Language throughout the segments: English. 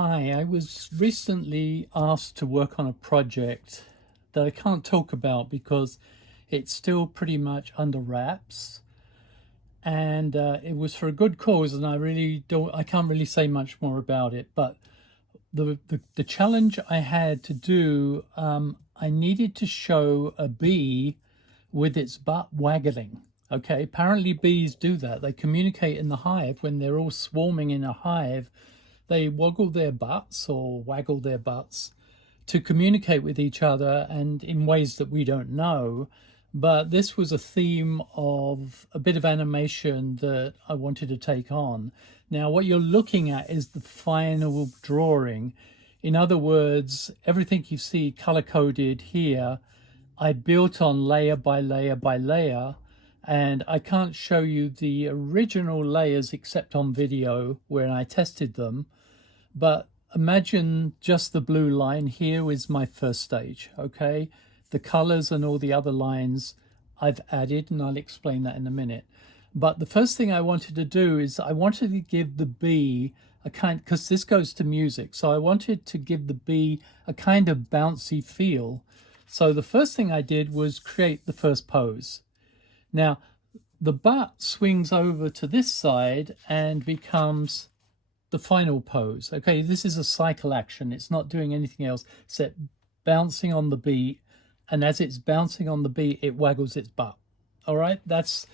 Hi, I was recently asked to work on a project that I can't talk about because it's still pretty much under wraps, and it was for a good cause, and I can't really say much more about it. But the challenge I had to do, I needed to show a bee with its butt waggling. Okay, apparently bees do that. They communicate in the hive when they're all swarming in a hive. They waggle their butts or waggle their butts to communicate with each other, and in ways that we don't know. But this was a theme of a bit of animation that I wanted to take on. Now, what you're looking at is the final drawing. In other words, everything you see color-coded here, I built on layer by layer by layer, and I can't show you the original layers except on video where I tested them. But imagine just the blue line here is my first stage, okay? The colors and all the other lines I've added, and I'll explain that in a minute. But the first thing I wanted to do is I wanted to give the bee a kind, because this goes to music, so I wanted to give the bee a kind of bouncy feel. So the first thing I did was create the first pose. Now, the butt swings over to this side and becomes the final pose. Okay, this is a cycle action. It's not doing anything else except bouncing on the beat, and as it's bouncing on the beat, it waggles its butt. All right, that's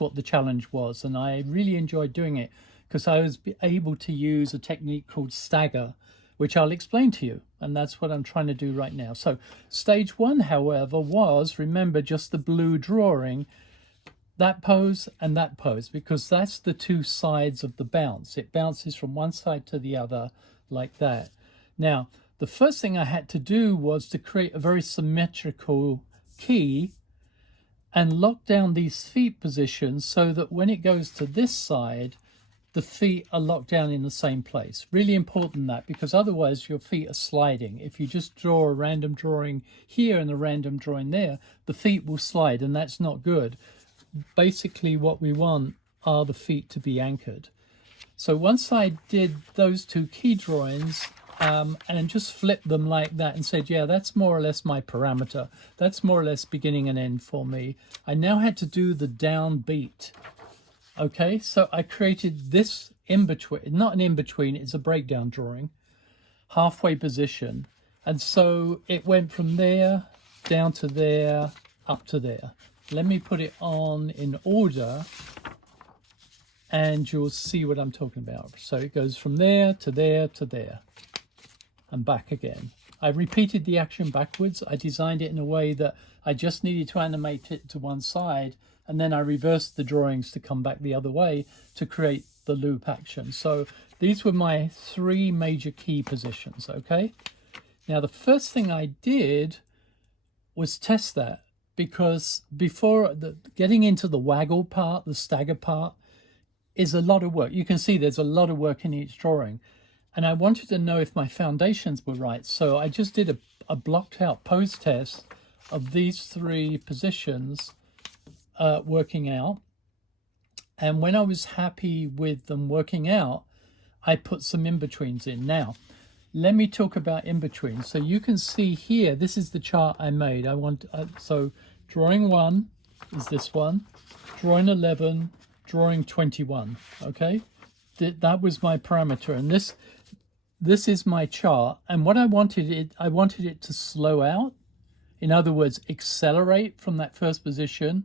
what the challenge was, and I really enjoyed doing it because I was able to use a technique called stagger, which I'll explain to you, and that's what I'm trying to do right now. So stage one, however, was, remember, just the blue drawing, that pose and that pose, because that's the two sides of the bounce. It bounces from one side to the other like that. Now, the first thing I had to do was to create a very symmetrical key and lock down these feet positions so that when it goes to this side, the feet are locked down in the same place. Really important that, because otherwise your feet are sliding. If you just draw a random drawing here and a random drawing there, the feet will slide, and that's not good. Basically what we want are the feet to be anchored. So once I did those two key drawings and just flipped them like that and said, yeah, that's more or less my parameter, that's more or less beginning and end for me, I now had to do the down beat. Okay, so I created this in-between, not an in-between, it's a breakdown drawing, halfway position. And so it went from there down to there, up to there. Let me put it on in order and you'll see what I'm talking about. So it goes from there to there to there and back again. I repeated the action backwards. I designed it in a way that I just needed to animate it to one side, and then I reversed the drawings to come back the other way to create the loop action. So these were my three major key positions, okay? Now the first thing I did was test that, because before getting into the waggle part, the stagger part, is a lot of work. You can see there's a lot of work in each drawing. And I wanted to know if my foundations were right. So I just did a blocked out pose test of these three positions working out. And when I was happy with them working out, I put some in-betweens in. Now, let me talk about in-between. So you can see here, this is the chart I made. So drawing 1 is this one, drawing 11, drawing 21, okay? That was my parameter, and this is my chart. And what I wanted it to slow out. In other words, accelerate from that first position,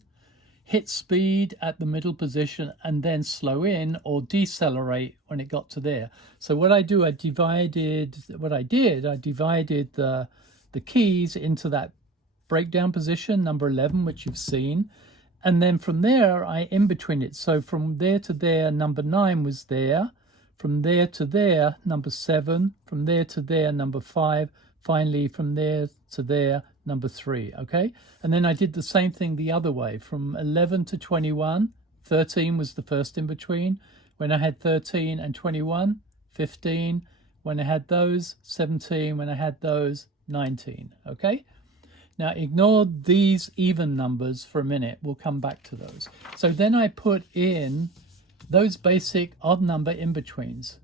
hit speed at the middle position, and then slow in or decelerate when it got to there. So what I divided the keys into that breakdown position, number 11, which you've seen. And then from there, I in between it. So from there to there, number 9 was there. From there to there, number 7. From there to there, number 5. Finally, from there to there, number 3, okay? And then I did the same thing the other way. From 11 to 21, 13 was the first in between. When I had 13 and 21, 15. When I had those, 17. When I had those, 19, okay? Now ignore these even numbers for a minute. We'll come back to those. So then I put in those basic odd number in-betweens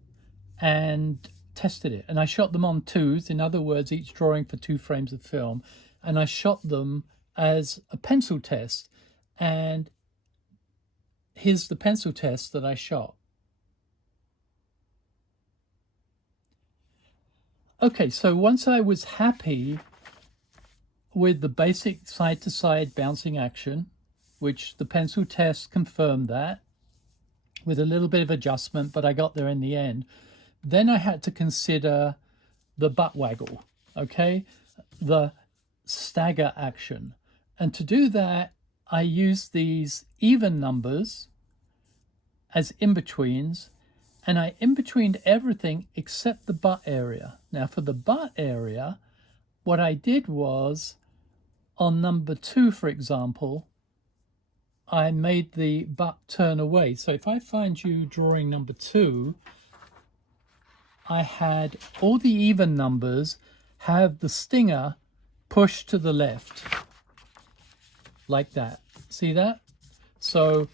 and tested it. And I shot them on twos, in other words, each drawing for 2 frames of film. And I shot them as a pencil test. And here's the pencil test that I shot. Okay, so once I was happy with the basic side-to-side bouncing action, which the pencil test confirmed that, with a little bit of adjustment, but I got there in the end, then I had to consider the butt waggle, okay? The stagger action. And to do that, I used these even numbers as in-betweens, and I in-betweened everything except the butt area. Now for the butt area, what I did was, on number 2, for example, I made the butt turn away. So if I find you drawing number 2, I had all the even numbers have the stinger pushed to the left, like that. See that? So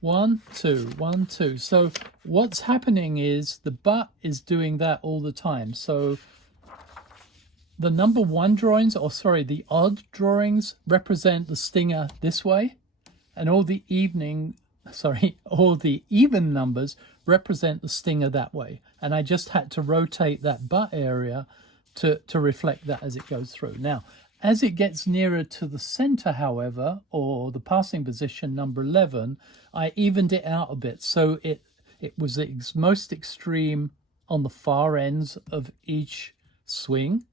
1, 2, 1, 2. So what's happening is the butt is doing that all the time. So the number 1 drawings, or sorry, the odd drawings represent the stinger this way, and all the even numbers represent the stinger that way. And I just had to rotate that butt area to reflect that as it goes through. Now, as it gets nearer to the center, however, or the passing position, number 11, I evened it out a bit. So it was the most extreme on the far ends of each swing.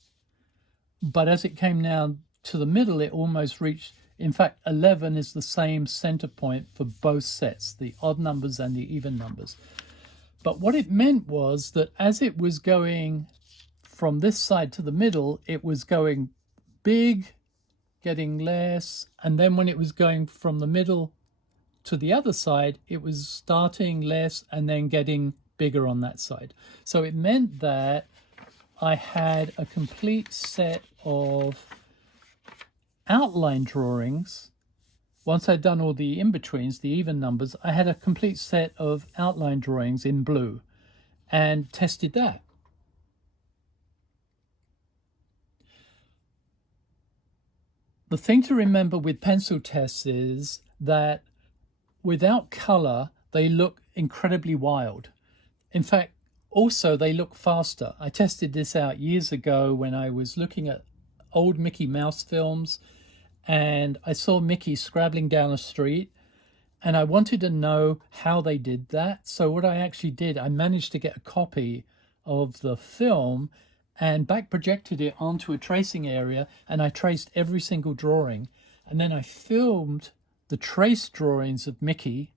But as it came down to the middle, it almost reached, in fact, 11 is the same center point for both sets, the odd numbers and the even numbers. But what it meant was that as it was going from this side to the middle, it was going big, getting less, and then when it was going from the middle to the other side, it was starting less and then getting bigger on that side. So it meant that I had a complete set of outline drawings. Once I'd done all the in-betweens, the even numbers, I had a complete set of outline drawings in blue and tested that. The thing to remember with pencil tests is that without color, they look incredibly wild. In fact, also they look faster. I tested this out years ago when I was looking at old Mickey Mouse films, and I saw Mickey scrabbling down a street, and I wanted to know how they did that. So what I actually did, I managed to get a copy of the film and back projected it onto a tracing area, and I traced every single drawing. And then I filmed the trace drawings of Mickey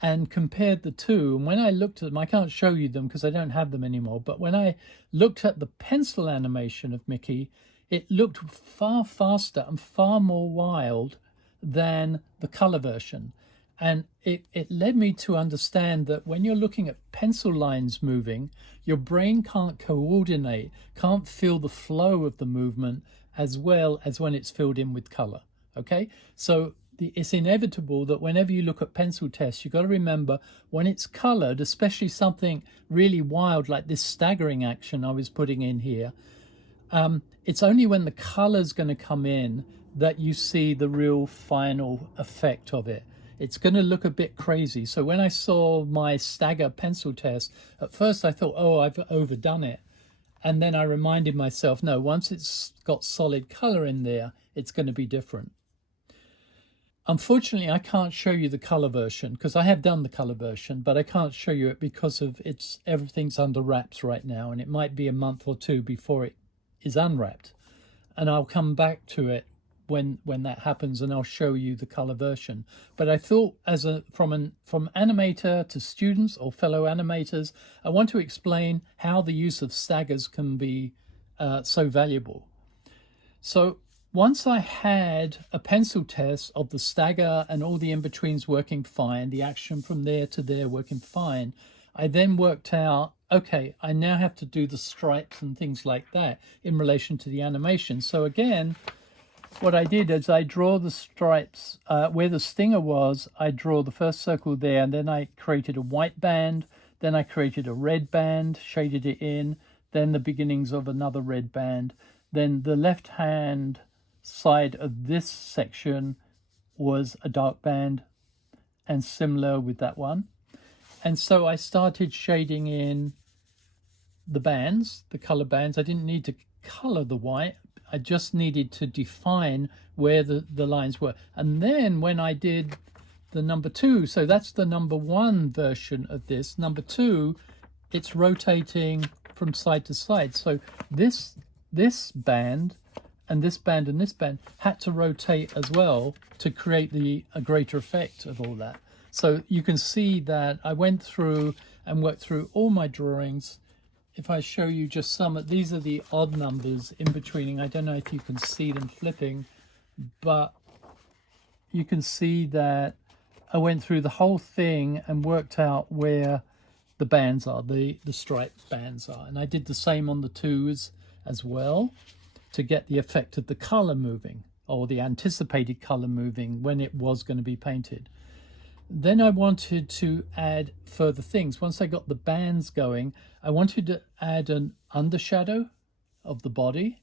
and compared the two. And when I looked at them, I can't show you them because I don't have them anymore, but when I looked at the pencil animation of Mickey, it looked far faster and far more wild than the color version. And it led me to understand that when you're looking at pencil lines moving, your brain can't coordinate, can't feel the flow of the movement as well as when it's filled in with color. Okay, so it's inevitable that whenever you look at pencil tests, you've got to remember when it's colored, especially something really wild like this staggering action I was putting in here, it's only when the color's going to come in that you see the real final effect of it. It's going to look a bit crazy. So when I saw my stagger pencil test, at first I thought, oh, I've overdone it. And then I reminded myself, no, once it's got solid color in there, it's going to be different. Unfortunately, I can't show you the color version because I have done the color version, but I can't show you it because of everything's under wraps right now, and it might be a month or two before it is unwrapped. And I'll come back to it when that happens, and I'll show you the color version. But I thought, from animator to students or fellow animators, I want to explain how the use of staggers can be so valuable. So once I had a pencil test of the stagger and all the in-betweens working fine, the action from there to there working fine, I then worked out, okay, I now have to do the stripes and things like that in relation to the animation. So again, what I did is I draw the stripes where the stinger was. I draw the first circle there, and then I created a white band Then I created a red band, shaded it in, then the beginnings of another red band. Then the left hand side of this section was a dark band, and similar with that one. And so I started shading in the bands, the color bands. I didn't need to color the white. I just needed to define where the lines were. And then when I did the number 2, so that's the number 1 version of this. Number 2, it's rotating from side to side. So this band and this band and this band had to rotate as well to create a greater effect of all that. So you can see that I went through and worked through all my drawings. If I show you just some, these are the odd numbers in between. I don't know if you can see them flipping, but you can see that I went through the whole thing and worked out where the bands are, the striped bands are. And I did the same on the 2s as well to get the effect of the color moving, or the anticipated color moving when it was going to be painted. Then I wanted to add further things. Once I got the bands going, I wanted to add an undershadow of the body.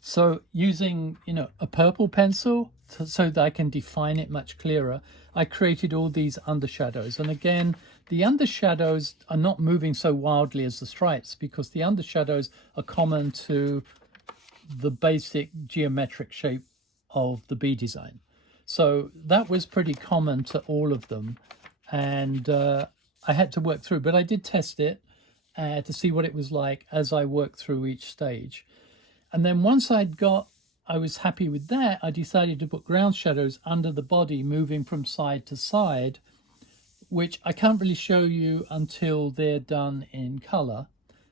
So using, a purple pencil so that I can define it much clearer, I created all these undershadows. And again, the undershadows are not moving so wildly as the stripes, because the undershadows are common to the basic geometric shape of the bee design. So that was pretty common to all of them, and I had to work through, but I did test it to see what it was like as I worked through each stage. And then once I was happy with that, I decided to put ground shadows under the body, moving from side to side, which I can't really show you until they're done in color,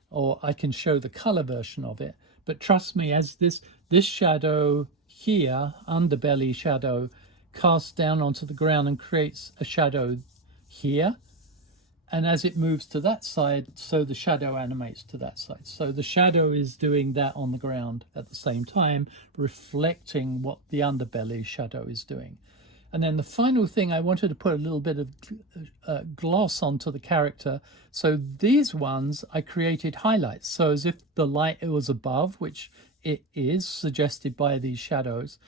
or I can show the color version of it. But trust me, as this shadow here, underbelly shadow, casts down onto the ground and creates a shadow here, and as it moves to that side, so the shadow animates to that side. So the shadow is doing that on the ground at the same time, reflecting what the underbelly shadow is doing. And then the final thing, I wanted to put a little bit of gloss onto the character. So these ones I created highlights, so as if the light was above, which it is suggested by these shadows.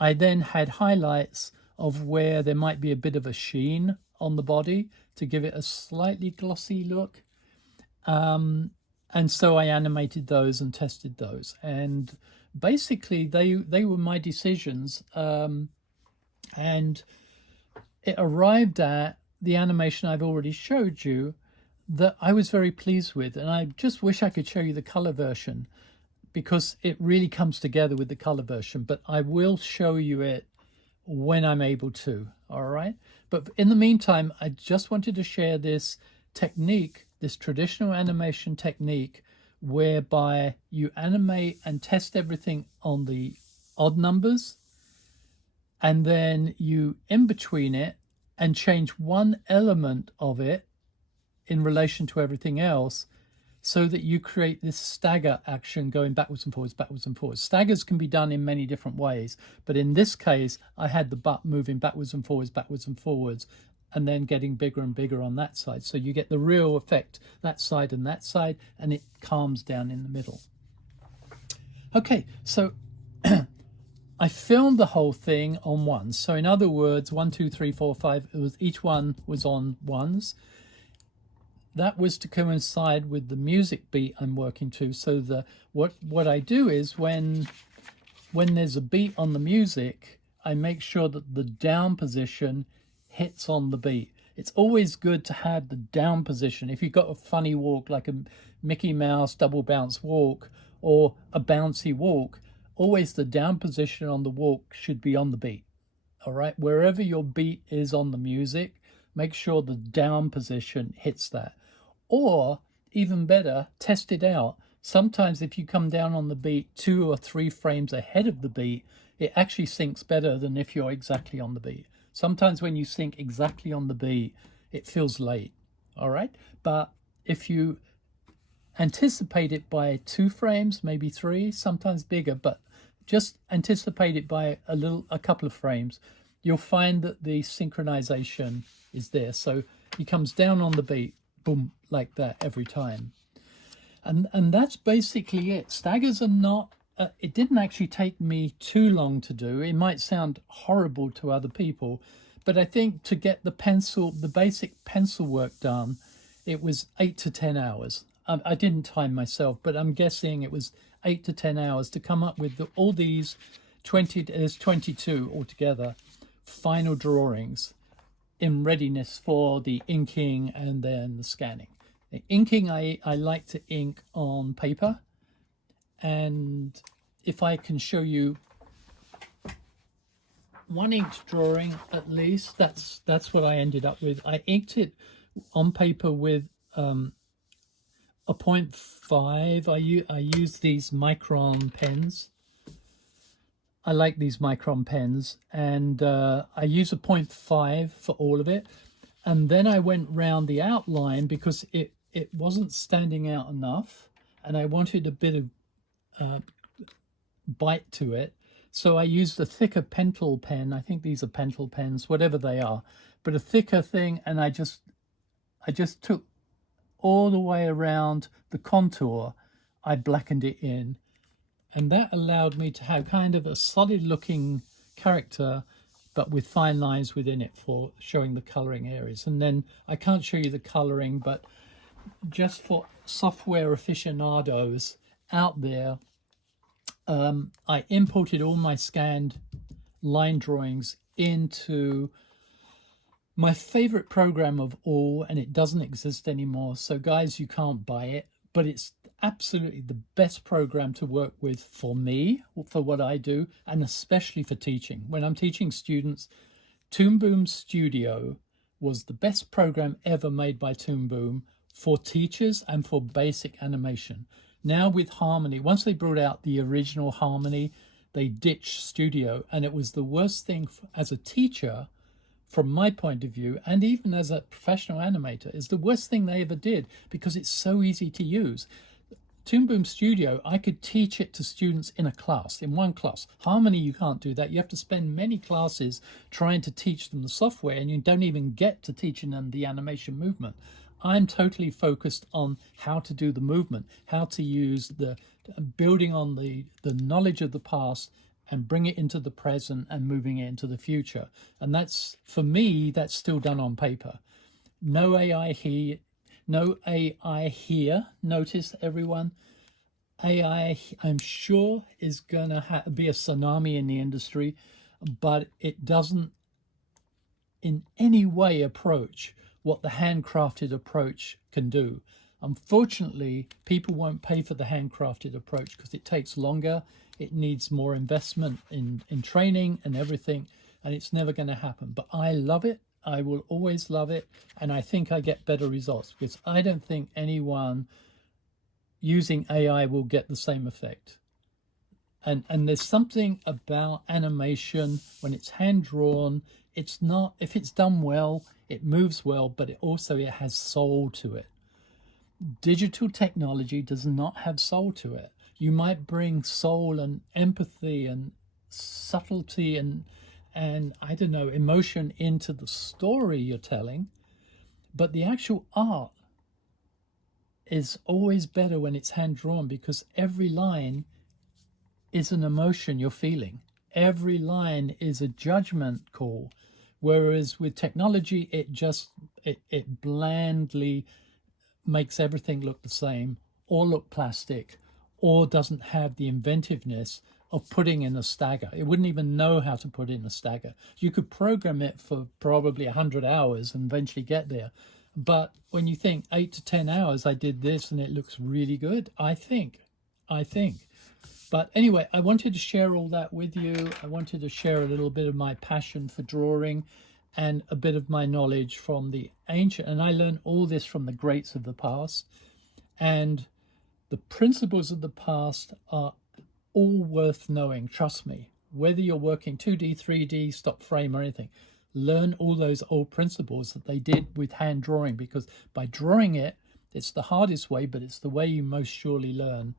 I then had highlights of where there might be a bit of a sheen on the body to give it a slightly glossy look. And so I animated those and tested those. And basically they were my decisions. And it arrived at the animation I've already showed you that I was very pleased with. And I just wish I could show you the color version, because it really comes together with the color version, but I will show you it when I'm able to, all right? But in the meantime, I just wanted to share this technique, this traditional animation technique, whereby you animate and test everything on the odd numbers, and then you in between it and change one element of it in relation to everything else, so that you create this stagger action going backwards and forwards, backwards and forwards. Staggers can be done in many different ways, but in this case, I had the butt moving backwards and forwards, and then getting bigger and bigger on that side. So you get the real effect, that side, and it calms down in the middle. Okay, so I filmed the whole thing on ones. So in other words, 1, 2, 3, 4, 5, each one was on ones. That was to coincide with the music beat I'm working to. So what I do is when there's a beat on the music, I make sure that the down position hits on the beat. It's always good to have the down position. If you've got a funny walk, like a Mickey Mouse double bounce walk or a bouncy walk, always the down position on the walk should be on the beat. All right, wherever your beat is on the music, make sure the down position hits that. Or even better, test it out. Sometimes if you come down on the beat 2 or 3 frames ahead of the beat, it actually syncs better than if you're exactly on the beat. Sometimes when you sync exactly on the beat, it feels late, all right? But if you anticipate it by 2 frames, maybe 3, sometimes bigger, but just anticipate it by a couple of frames, you'll find that the synchronization is there. So He comes down on the beat, boom, like that every time. And that's basically it. Staggers are not, it didn't actually take me too long to do. It might sound horrible to other people, but I think to get the basic pencil work done, it was 8 to 10 hours. I didn't time myself, but I'm guessing it was 8 to 10 hours to come up with all these there's 22 altogether, final drawings in readiness for the inking and then the scanning. The inking, I like to ink on paper, and if I can show you one inked drawing at least, that's what I ended up with. I inked it on paper with a 0.5. I use these micron pens. I like these micron pens, and I use a 0.5 for all of it. And then I went round the outline because it wasn't standing out enough, and I wanted a bit of bite to it. So I used a thicker pentel pen. I think these are pentel pens, whatever they are, but a thicker thing. And I just took all the way around the contour. I blackened it in, and that allowed me to have kind of a solid looking character, but with fine lines within it for showing the coloring areas. And then I can't show you the coloring, but just for software aficionados out there, I imported all my scanned line drawings into my favorite program of all, and it doesn't exist anymore. So guys, you can't buy it, but it's absolutely the best program to work with for me, for what I do, and especially for teaching. When I'm teaching students, Toon Boom Studio was the best program ever made by Toon Boom for teachers and for basic animation. Now with Harmony, once they brought out the original Harmony, they ditched Studio, and it was the worst thing as a teacher, from my point of view, and even as a professional animator, is the worst thing they ever did, because it's so easy to use. Toon Boom Studio, I could teach it to students in a class, in one class. Harmony, you can't do that. You have to spend many classes trying to teach them the software, and you don't even get to teaching them the animation movement. I'm totally focused on how to do the movement, how to use building on the knowledge of the past and bring it into the present and moving it into the future. And that's, for me, that's still done on paper. No AI here. No AI here. Notice, everyone, AI, I'm sure, is going to be a tsunami in the industry, but it doesn't in any way approach what the handcrafted approach can do. Unfortunately, people won't pay for the handcrafted approach because it takes longer. It needs more investment in training and everything, and it's never going to happen. But I love it. I will always love it, and I think I get better results, because I don't think anyone using AI will get the same effect. And there's something about animation when it's hand-drawn. It's not, if it's done well, it moves well, but it has soul to it. Digital technology does not have soul to it. You might bring soul and empathy and subtlety and I don't know, emotion into the story you're telling, but the actual art is always better when it's hand-drawn, because every line is an emotion you're feeling. Every line is a judgment call, whereas with technology, it blandly makes everything look the same, or look plastic, or doesn't have the inventiveness of putting in a stagger. It wouldn't even know how to put in a stagger. You could program it for probably 100 hours and eventually get there. But when you think 8 to 10 hours, I did this and it looks really good, I think. But anyway, I wanted to share all that with you. I wanted to share a little bit of my passion for drawing and a bit of my knowledge from the ancient. And I learned all this from the greats of the past. And the principles of the past are all worth knowing, trust me. Whether you're working 2D, 3D, stop frame or anything, learn all those old principles that they did with hand drawing, because by drawing it, it's the hardest way, but it's the way you most surely learn.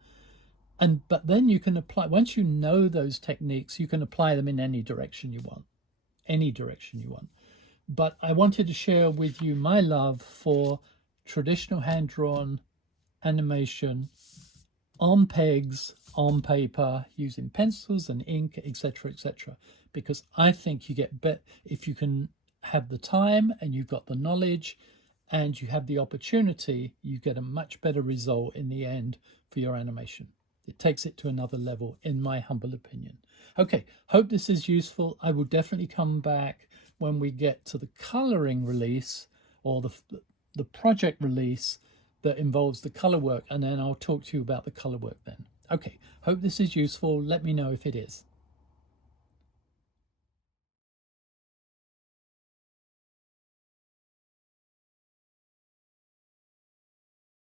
But then you can apply, once you know those techniques, you can apply them in any direction you want. Any direction you want. but I wanted to share with you my love for traditional hand-drawn animation on pegs, on paper, using pencils and ink, etc., etc. Because I think you get better if you can have the time and you've got the knowledge and you have the opportunity, you get a much better result in the end for your animation. It takes it to another level, in my humble opinion. Okay, hope this is useful. I will definitely come back when we get to the coloring release, or the project release that involves the color work, and then I'll talk to you about the color work then. Okay, hope this is useful. Let me know if it is.